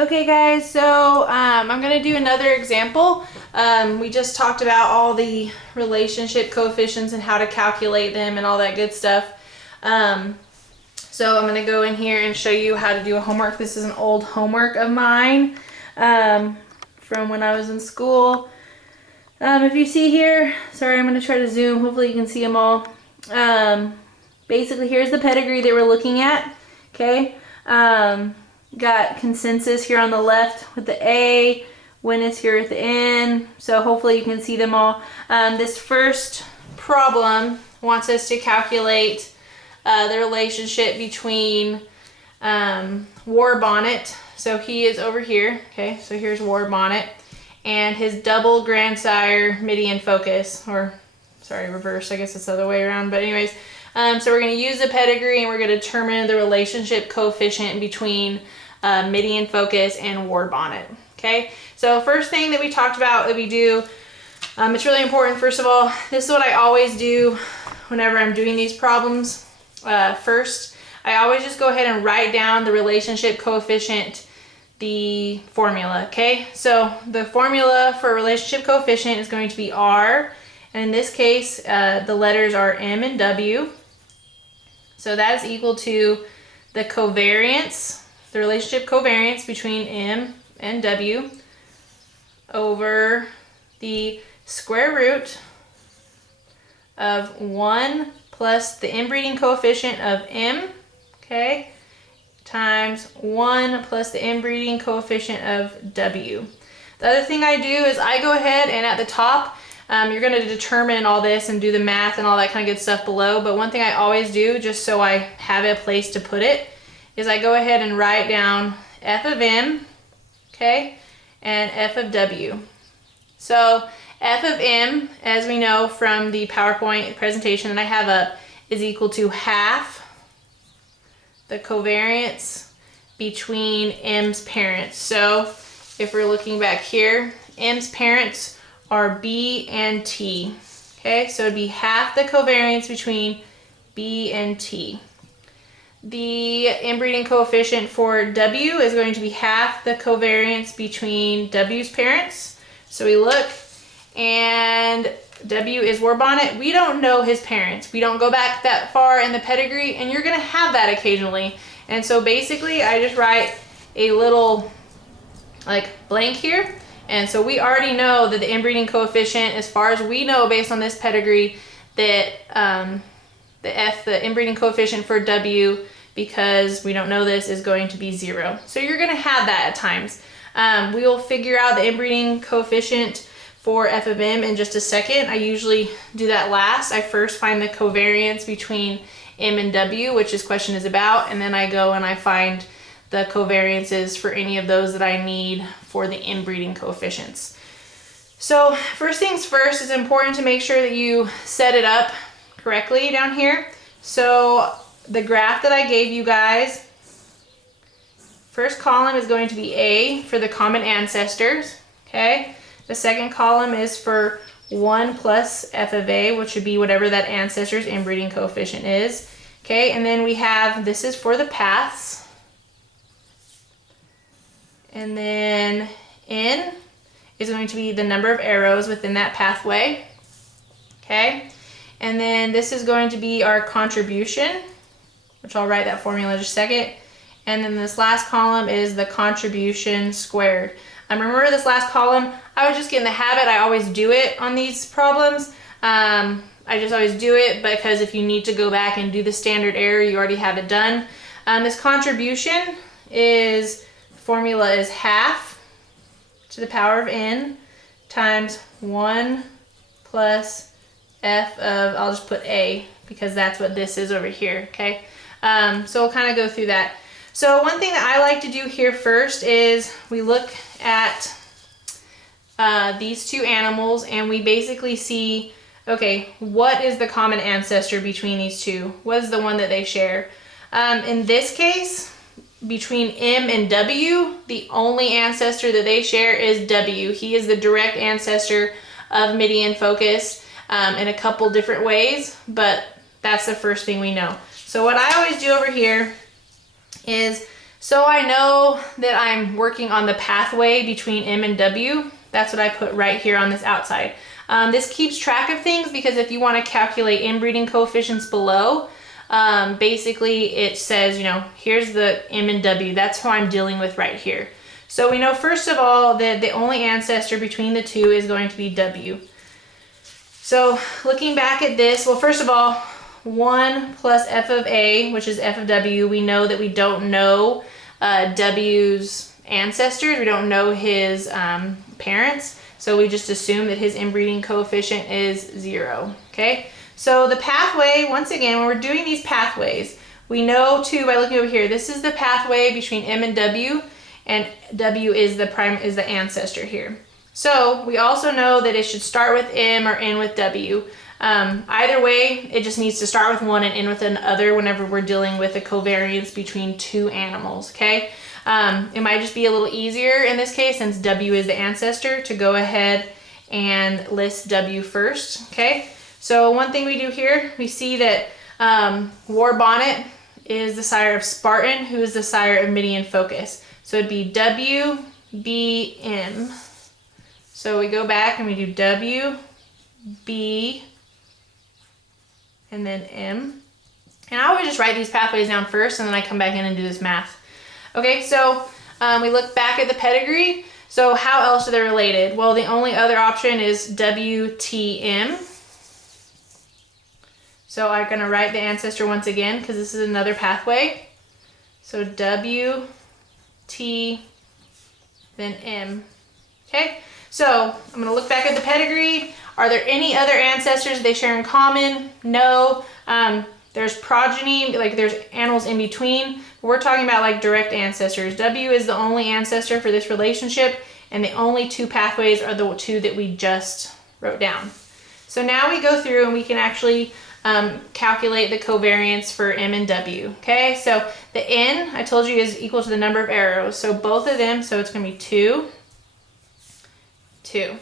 Okay guys, so I'm going to do another example. We just talked about all the relationship coefficients and how to calculate them and all that good stuff. So I'm going to go in here and show you how to do a homework. This is an old homework of mine from when I was in school. If you see here, sorry, I'm going to try to zoom. Hopefully you can see them all. Basically, here's the pedigree that we're looking at. Okay. Got consensus here on the left with the A, Winnis here with the N, so hopefully you can see them all. This first problem wants us to calculate the relationship between War Bonnet, so he is over here, okay, so here's War Bonnet, and his double grandsire Midian Focus, or sorry, reverse, I guess it's the other way around, but anyways, so we're going to use the pedigree and we're going to determine the relationship coefficient between Midian Focus and War Bonnet. Okay, so first thing that we talked about that we do, it's really important. First of all, this is what I always do whenever I'm doing these problems. First, I always just go ahead and write down the relationship coefficient, the formula. Okay, so the formula for relationship coefficient is going to be R, and in this case, the letters are M and W. So that is equal to the covariance, the relationship covariance between M and W over the square root of 1 plus the inbreeding coefficient of M, okay, times 1 plus the inbreeding coefficient of W. The other thing I do is I go ahead and at the top, you're going to determine all this and do the math and all that kind of good stuff below, but one thing I always do, just so I have a place to put it, is I go ahead and write down f of m, okay, and f of w. So f of m, as we know from the PowerPoint presentation that I have up, is equal to half the covariance between m's parents. So if we're looking back here, m's parents are b and t. Okay, so it'd be half the covariance between b and t. The inbreeding coefficient for W is going to be half the covariance between W's parents. So we look, and W is War Bonnet. We don't know his parents. We don't go back that far in the pedigree, and you're going to have that occasionally. And so basically, I just write a little like blank here. And so we already know that the inbreeding coefficient, as far as we know based on this pedigree, that the inbreeding coefficient for W, because we don't know this, is going to be 0. So you're going to have that at times. We will figure out the inbreeding coefficient for f of m in just a second. I usually do that last. I first find the covariance between m and w, which this question is about, and then I go and I find the covariances for any of those that I need for the inbreeding coefficients. So first things first, it's important to make sure that you set it up correctly down here. So the graph that I gave you guys, first column is going to be A for the common ancestors, okay? The second column is for 1 plus f of A, which would be whatever that ancestor's inbreeding coefficient is, okay? And then we have, this is for the paths, and then N is going to be the number of arrows within that pathway, okay? And then this is going to be our contribution, which I'll write that formula in just a second. And then this last column is the contribution squared. Remember this last column, I was just getting the habit, I always do it on these problems. I just always do it because if you need to go back and do the standard error, you already have it done. This contribution is, formula is half to the power of n times 1 plus f of, I'll just put a because that's what this is over here, okay? So we'll kind of go through that. So one thing that I like to do here first is we look at these two animals and we basically see, okay, what is the common ancestor between these two? What is the one that they share? In this case, between M and W, the only ancestor that they share is W. He is the direct ancestor of Midian Focus in a couple different ways, but that's the first thing we know. So what I always do over here is So I know that I'm working on the pathway between M and W. That's what I put right here on this outside. This keeps track of things because if you want to calculate inbreeding coefficients below, basically it says, you know, here's the M and W. That's who I'm dealing with right here. So we know first of all that the only ancestor between the two is going to be W. So looking back at this, well, first of all, 1 plus f of A, which is f of W, we know that we don't know W's ancestors. We don't know his parents. So we just assume that his inbreeding coefficient is 0, okay? So the pathway, once again, when we're doing these pathways, we know too by looking over here, this is the pathway between M and W is the ancestor here. So we also know that it should start with M or end with W. Either way, it just needs to start with one and end with another whenever we're dealing with a covariance between two animals, okay? It might just be a little easier in this case, since W is the ancestor, to go ahead and list W first, okay? So one thing we do here, we see that War Bonnet is the sire of Spartan, who is the sire of Midian Focus. So it'd be W, B, M. So we go back and we do W, B, and then M. And I always just write these pathways down first and then I come back in and do this math. Okay, so we look back at the pedigree. So how else are they related? Well, the only other option is WTM. So I'm gonna write the ancestor once again because this is another pathway. So W, T, then M. Okay, so I'm gonna look back at the pedigree. Are there any other ancestors they share in common? No. There's progeny, like there's animals in between. We're talking about like direct ancestors. W is the only ancestor for this relationship, and the only two pathways are the two that we just wrote down. So now we go through and we can actually calculate the covariance for M and W. Okay, so the N, I told you, is equal to the number of arrows. So both of them, so it's going to be 2, 2.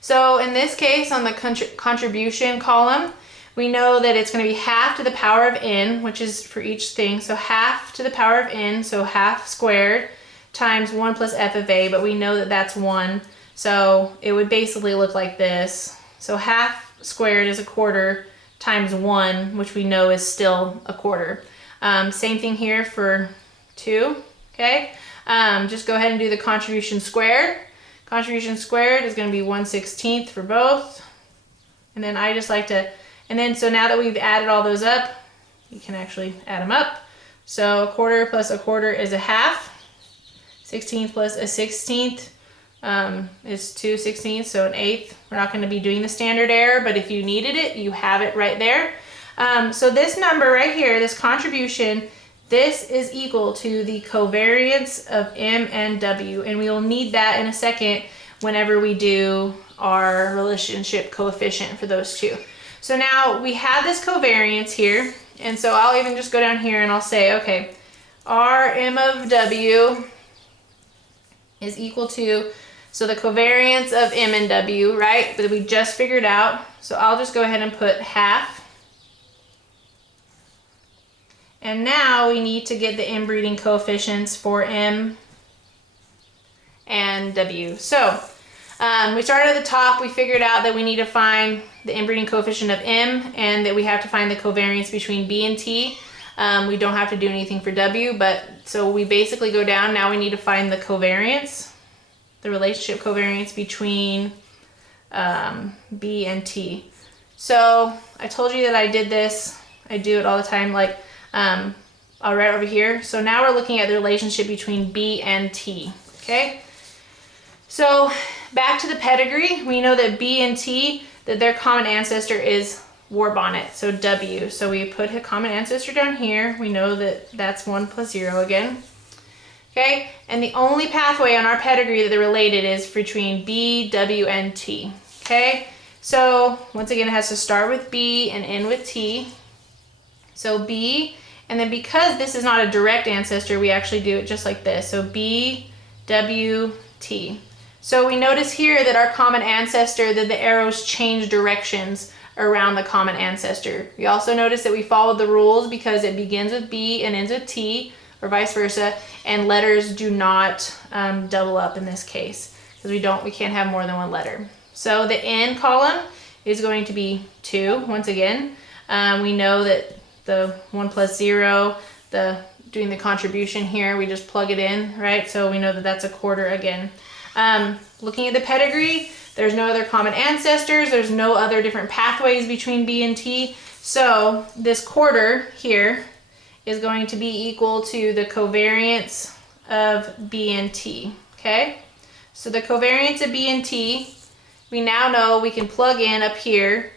So in this case, on the contribution column, we know that it's going to be half to the power of N, which is for each thing. So half to the power of N, so half squared, times 1 plus f of A, but we know that that's 1. So it would basically look like this. So half squared is a quarter times 1, which we know is still a quarter. Same thing here for 2, okay? Just go ahead and do the contribution squared. Contribution squared is going to be 1/16 for both. And then I just like to, and then so now that we've added all those up, you can actually add them up. So a quarter plus a quarter is a half. 16th plus a 16th is 2/16, so an eighth. We're not going to be doing the standard error, but if you needed it, you have it right there. So this number right here, this contribution, this is equal to the covariance of M and W, and we will need that in a second whenever we do our relationship coefficient for those two. So now we have this covariance here, and so I'll even just go down here and I'll say, okay, Rm of W is equal to, so the covariance of M and W, right, that we just figured out. So I'll just go ahead and put half. And now we need to get the inbreeding coefficients for M and W. So we started at the top. We figured out that we need to find the inbreeding coefficient of M and that we have to find the covariance between B and T. We don't have to do anything for W, but so we basically go down. Now we need to find the covariance, the relationship covariance between B and T. So I told you that I did this. I do it all the time, like I'll write over here. So now we're looking at the relationship between B and T, okay? So back to the pedigree, we know that B and T, that their common ancestor is War Bonnet, so W. So we put a common ancestor down here. We know that that's 1 plus 0 again. Okay, and the only pathway on our pedigree that they're related is between B, W, and T. Okay, so once again, it has to start with B and end with T. So B, and then because this is not a direct ancestor, we actually do it just like this. So B, W, T. So we notice here that our common ancestor, that the arrows change directions around the common ancestor. We also notice that we followed the rules because it begins with B and ends with T, or vice versa, and letters do not double up in this case because we can't have more than one letter. So the N column is going to be 2 once again. We know that the 1 plus 0, doing the contribution here, we just plug it in, right? So we know that that's a quarter again. Looking at the pedigree, there's no other common ancestors. There's no other different pathways between B and T. So this quarter here is going to be equal to the covariance of B and T, okay? So the covariance of B and T, we now know we can plug in up here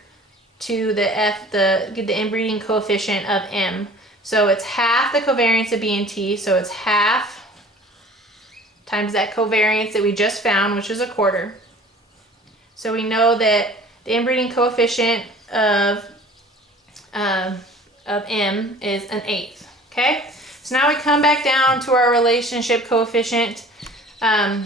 to get the inbreeding coefficient of M. So it's half the covariance of B and T, so it's half times that covariance that we just found, which is a quarter. So we know that the inbreeding coefficient of M is 1/8, okay? So now we come back down to our relationship coefficient. The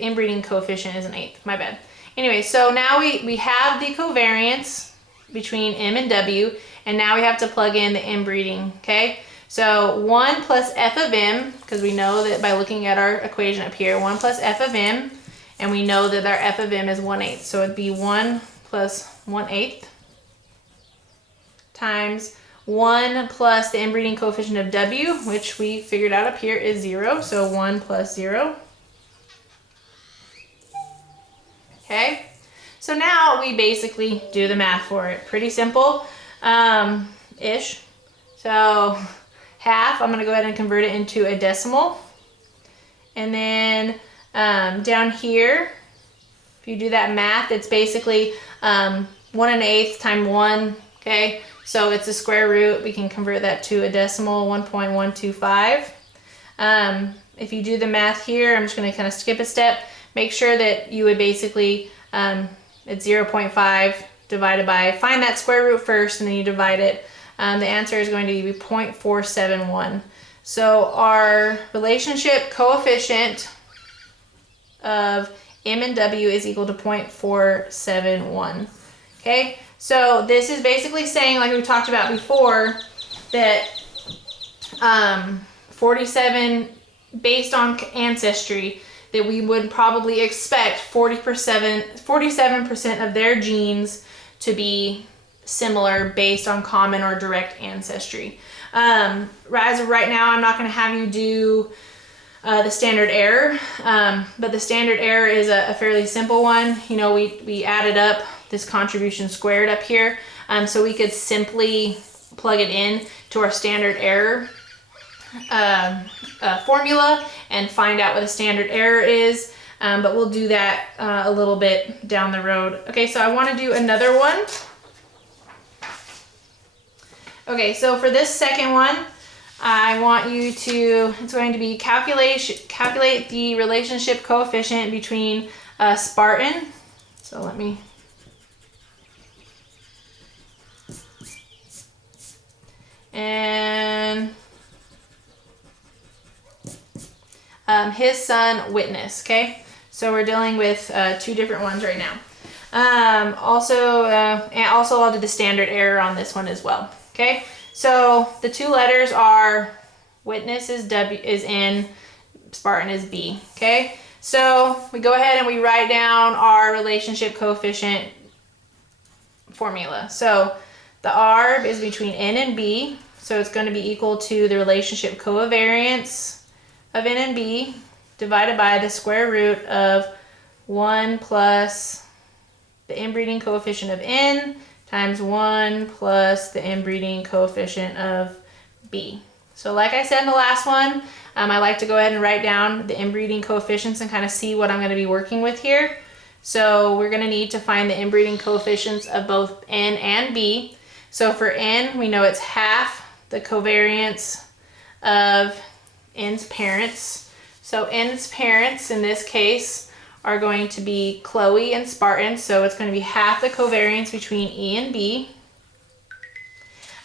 inbreeding coefficient is 1/8, my bad. Anyway, so now we have the covariance between M and W, and now we have to plug in the inbreeding, okay? So 1 plus f of m, because we know that by looking at our equation up here, 1 plus f of m, and we know that our f of m is 1/8. So it'd be 1 plus 1/8 times 1 plus the inbreeding coefficient of W, which we figured out up here is 0. So 1 plus 0. Okay, so now we basically do the math for it. Pretty simple, ish. So half, I'm going to go ahead and convert it into a decimal. And then down here, if you do that math, it's basically 1 1/8 times 1, okay? So it's a square root. We can convert that to a decimal, 1.125. If you do the math here, I'm just going to kind of skip a step. Make sure that you would basically, it's 0.5 divided by, find that square root first, and then you divide it. The answer is going to be 0.471. So our relationship coefficient of M and W is equal to 0.471. Okay, so this is basically saying, like we talked about before, that 47, based on ancestry, that we would probably expect 47% of their genes to be similar based on common or direct ancestry. As of right now, I'm not going to have you do the standard error, but the standard error is a fairly simple one. You know, we added up this contribution squared up here, so we could simply plug it in to our standard error formula and find out what the standard error is, but we'll do that a little bit down the road. Okay, so I want to do another one. Okay, so for this second one, I want you to, it's going to be calculate the relationship coefficient between Spartan. So let me, and his son Witness, okay? So we're dealing with 2 different ones right now. Also I'll do the standard error on this one as well. Okay, so the 2 letters are, Witness is W is N, Spartan is B. Okay, so we go ahead and we write down our relationship coefficient formula. So the ARB is between N and B, so it's going to be equal to the relationship covariance of N and B divided by the square root of 1 plus the inbreeding coefficient of N times 1 plus the inbreeding coefficient of B. So like I said in the last one, I like to go ahead and write down the inbreeding coefficients and kind of see what I'm going to be working with here. So we're going to need to find the inbreeding coefficients of both N and B. So for N, we know it's half the covariance of N's parents. So N's parents in this case are going to be Chloe and Spartan, so it's going to be half the covariance between E and B.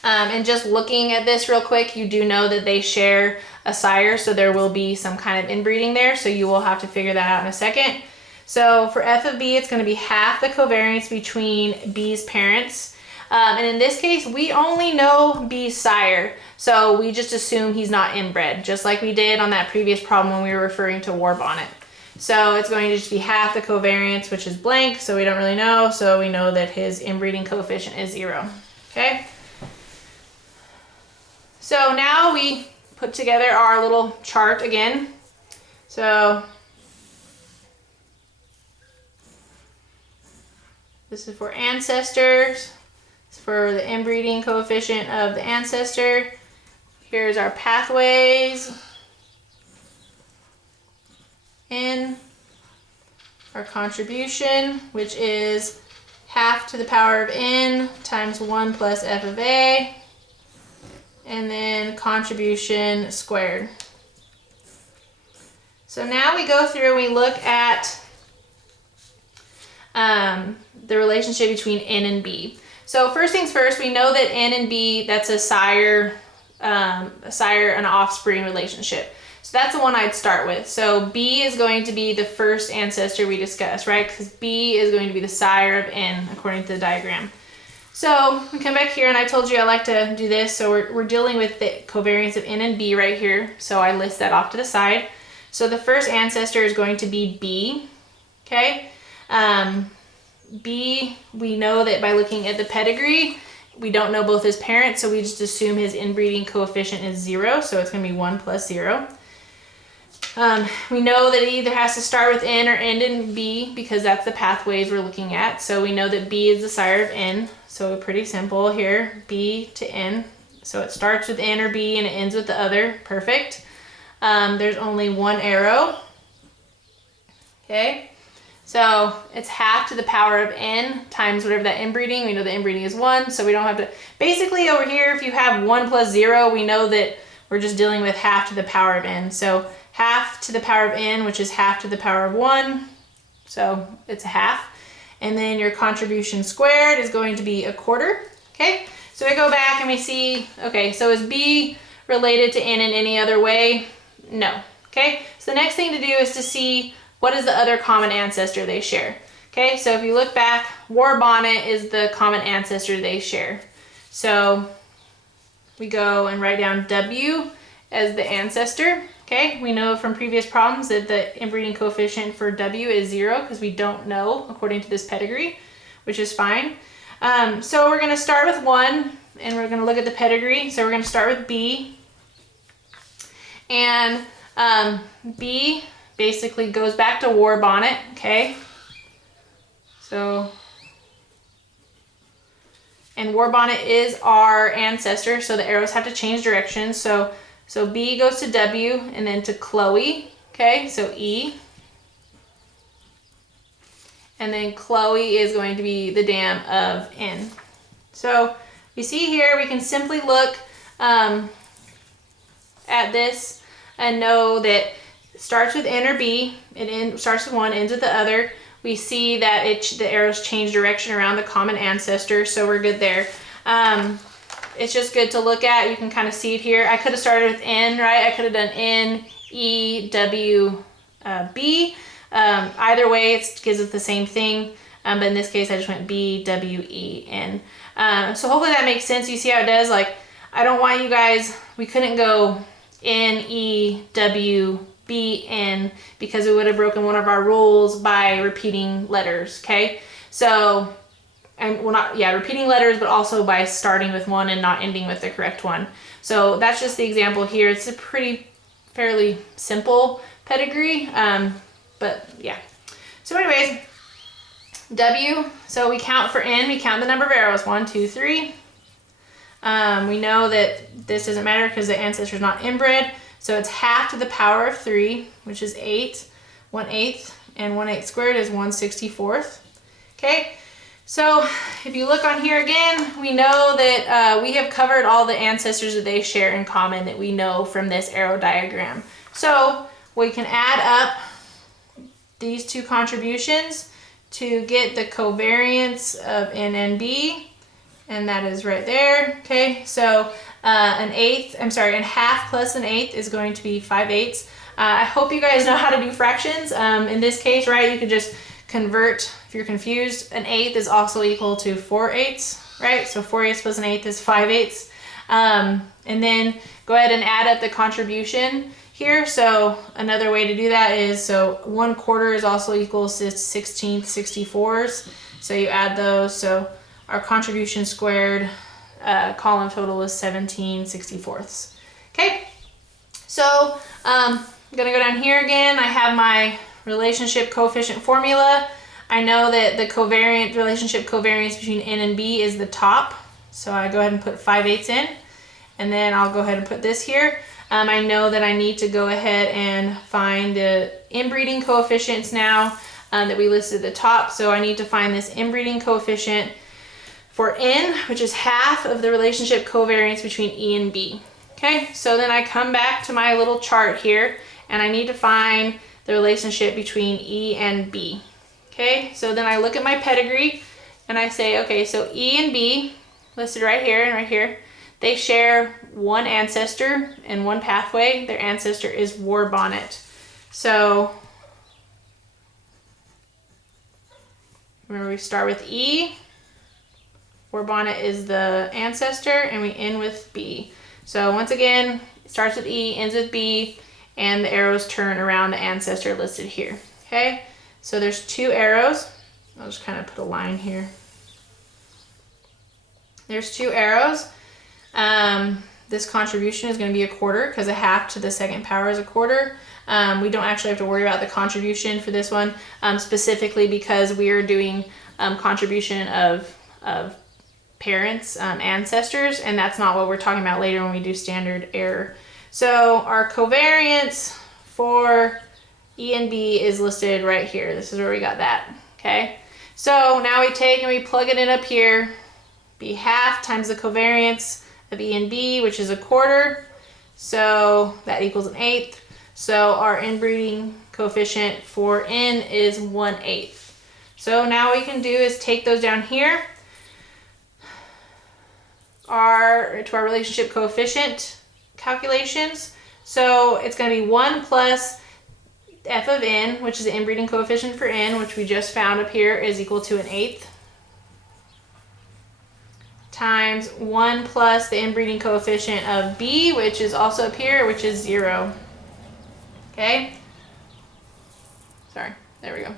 And just looking at this real quick, you do know that they share a sire, so there will be some kind of inbreeding there, so you will have to figure that out in a second. So for f of B, it's going to be half the covariance between B's parents. And in this case, we only know B's sire. So we just assume he's not inbred, just like we did on that previous problem when we were referring to war bonnet. So it's going to just be half the covariance, which is blank, so we don't really know. So we know that his inbreeding coefficient is 0, okay? So now we put together our little chart again. So this is for ancestors. It's for the inbreeding coefficient of the ancestor. Here's our pathways. In our contribution, which is half to the power of n times 1 plus f of a, and then contribution squared. So now we go through and we look at the relationship between N and B. So first things first, we know that N and B, that's a sire and offspring relationship. So that's the one I'd start with. So B is going to be the first ancestor we discuss, right? Because B is going to be the sire of N according to the diagram. So we come back here, and I told you I like to do this. So we're dealing with the covariance of N and B right here. So I list that off to the side. So the first ancestor is going to be B, okay? B, we know that by looking at the pedigree, we don't know both his parents, so we just assume his inbreeding coefficient is 0, so it's going to be 1 plus 0. We know that it either has to start with N or end in B because that's the pathways we're looking at. So we know that B is the sire of N. So pretty simple here, B to N. So it starts with N or B and it ends with the other. Perfect. There's only one arrow. Okay. So it's half to the power of N times whatever that inbreeding. We know the inbreeding is 1, so we don't have to. Basically over here, if you have 1 plus 0, we know that we're just dealing with half to the power of N. So half to the power of N, which is half to the power of 1. So it's a half. And then your contribution squared is going to be a quarter. Okay, so we go back and we see, okay, so is B related to N in any other way? No. Okay, so the next thing to do is to see what is the other common ancestor they share. Okay, so if you look back, war bonnet is the common ancestor they share. So we go and write down W as the ancestor. Okay, we know from previous problems that the inbreeding coefficient for W is 0 because we don't know according to this pedigree, which is fine. So we're going to start with 1 and we're going to look at the pedigree. So we're going to start with B. And B basically goes back to war bonnet, okay? So, and war bonnet is our ancestor, so the arrows have to change direction. So B goes to W and then to Chloe, okay? So E. And then Chloe is going to be the dam of N. So you see here, we can simply look at this and know that it starts with N or B, it starts with one, ends with the other. We see that the arrows change direction around the common ancestor, so we're good there. It's just good to look at. You can kind of see it here. I could have started with N, right? I could have done N, E, W, B. Either way, it gives us the same thing. But in this case, I just went B, W, E, N. So hopefully that makes sense. You see how it does? Like, I don't want you guys, we couldn't go N, E, W, B, N, because we would have broken one of our rules by repeating letters, okay? So, and well, not, yeah, repeating letters, but also by starting with one and not ending with the correct one. So that's just the example here. It's a fairly simple pedigree, but yeah. So anyways, W, so we count for N, we count the number of arrows, 1, 2, 3. We know that this doesn't matter because the ancestor is not inbred. So it's half to the power of 3, which is 8, 1/8, and 1/8 squared is 1/64. Okay, so if you look on here again, we know that we have covered all the ancestors that they share in common that we know from this arrow diagram. So we can add up these two contributions to get the covariance of N and B, and that is right there. Okay, so and half plus an eighth is going to be 5/8. I hope you guys know how to do fractions. In this case, right, you could just convert, if you're confused, an eighth is also equal to 4/8, right? So 4/8 plus 1/8 is 5/8. And then go ahead and add up the contribution here. So another way to do that is, so 1/4 is also equal to 16 64s. So you add those. So our contribution squared column total is 17 64ths. Okay, so I'm gonna go down here again. I have my relationship coefficient formula. I know that the relationship covariance between N and B is the top. So I go ahead and put 5/8 in, and then I'll go ahead and put this here. I know that I need to go ahead and find the inbreeding coefficients now that we listed at the top. So I need to find this inbreeding coefficient for N, which is half of the relationship covariance between E and B. Okay, so then I come back to my little chart here, and I need to find the relationship between E and B. Okay, so then I look at my pedigree, and I say, okay, so E and B, listed right here and right here, they share one ancestor and one pathway. Their ancestor is war bonnet. So remember, we start with E. War bonnet is the ancestor, and we end with B. So once again, it starts with E, ends with B, and the arrows turn around the ancestor listed here. Okay, so there's 2 arrows. I'll just kind of put a line here. There's 2 arrows. This contribution is going to be 1/4 because a half to the second power is 1/4. We don't actually have to worry about the contribution for this one, specifically because we are doing contribution of parents, ancestors, and that's not what we're talking about later when we do standard error. So our covariance for E and B is listed right here. This is where we got that. Okay, so now we take and we plug it in up here. Be half times the covariance of E and B, which is 1/4. So that equals 1/8. So our inbreeding coefficient for N is 1/8. So now what we can do is take those down here. To our relationship coefficient calculations. So it's going to be 1 plus f of N, which is the inbreeding coefficient for N, which we just found up here, is equal to 1/8. Times 1 plus the inbreeding coefficient of B, which is also up here, which is 0. Okay? Sorry, there we go.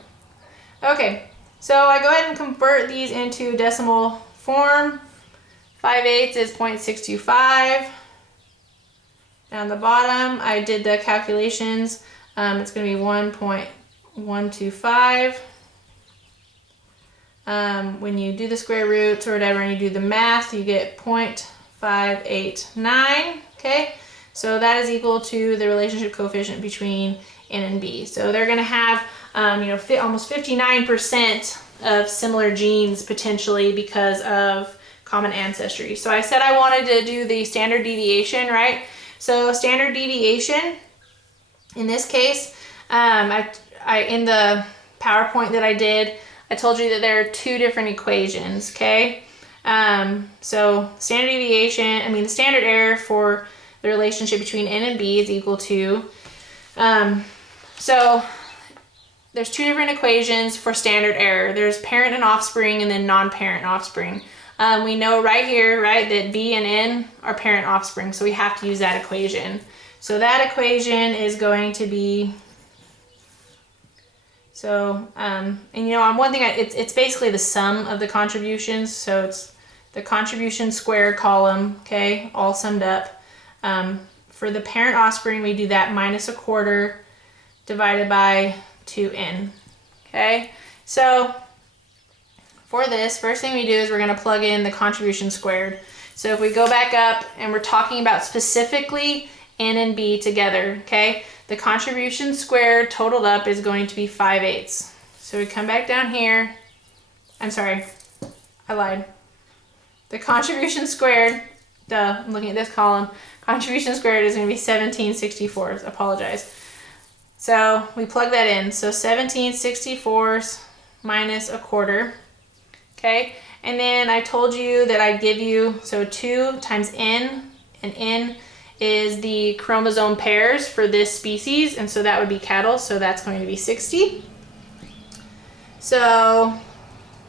Okay, so I go ahead and convert these into decimal form. 5/8 is 0.625. Down the bottom, I did the calculations. It's going to be 1.125. When you do the square roots or whatever and you do the math, you get 0.589. Okay, so that is equal to the relationship coefficient between N and B. So they're going to have almost 59% of similar genes potentially because of common ancestry. So I said I wanted to do the standard deviation, right? So standard deviation, in this case, in the PowerPoint that I did, I told you that there are 2 different equations, okay? So standard deviation, the standard error for the relationship between N and B is equal to, so there's 2 different equations for standard error. There's parent and offspring and then non-parent offspring. We know right here, right, that B and N are parent offspring, so we have to use that equation. So that equation is going to be, on one thing, it's basically the sum of the contributions, so it's the contribution square column, okay, all summed up. For the parent offspring, we do that minus 1/4 divided by 2n, okay? So for this, first thing we do is we're going to plug in the contribution squared. So if we go back up and we're talking about specifically N and B together, okay, the contribution squared totaled up is going to be 5/8. So we come back down here. I'm sorry, I lied. The contribution squared, I'm looking at this column, contribution squared is going to be 17/64. Apologize. So we plug that in. So 17/64 minus 1/4. Okay, and then I told you that I'd give you, so 2 times N, and N is the chromosome pairs for this species, and so that would be cattle, so that's going to be 60. So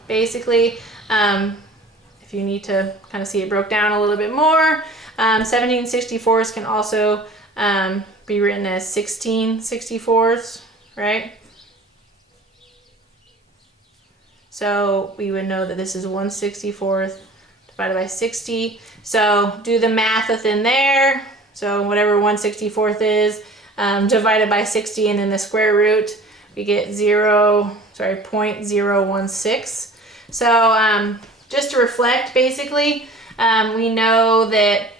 basically, if if you need to kind of see it broke down a little bit more. 17/64 can also be written as 16/64, right? So we would know that this is 1/64 divided by 60. So do the math within there. So whatever 1/64 is, divided by 60 and then the square root, we get 0.016. So just to reflect, basically, we know that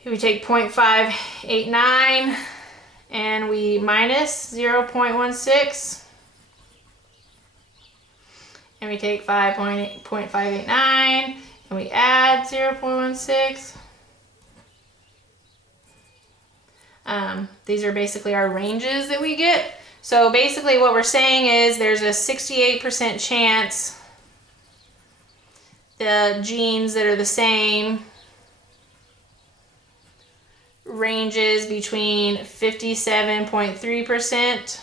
if we take 0.589 and we minus 0.16, and we take 5.589 and we add 0.16. These are basically our ranges that we get. So basically what we're saying is there's a 68% chance the genes that are the same ranges between 57.3%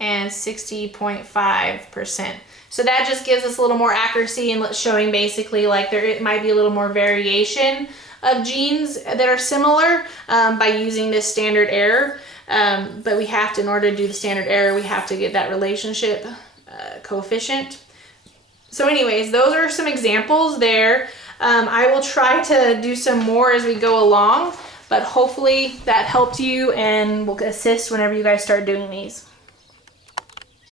and 60.5%. So that just gives us a little more accuracy and showing basically like it might be a little more variation of genes that are similar by using this standard error. But we have to, in order to do the standard error, we have to get that relationship coefficient. So anyways, those are some examples there. I will try to do some more as we go along, but hopefully that helped you and will assist whenever you guys start doing these.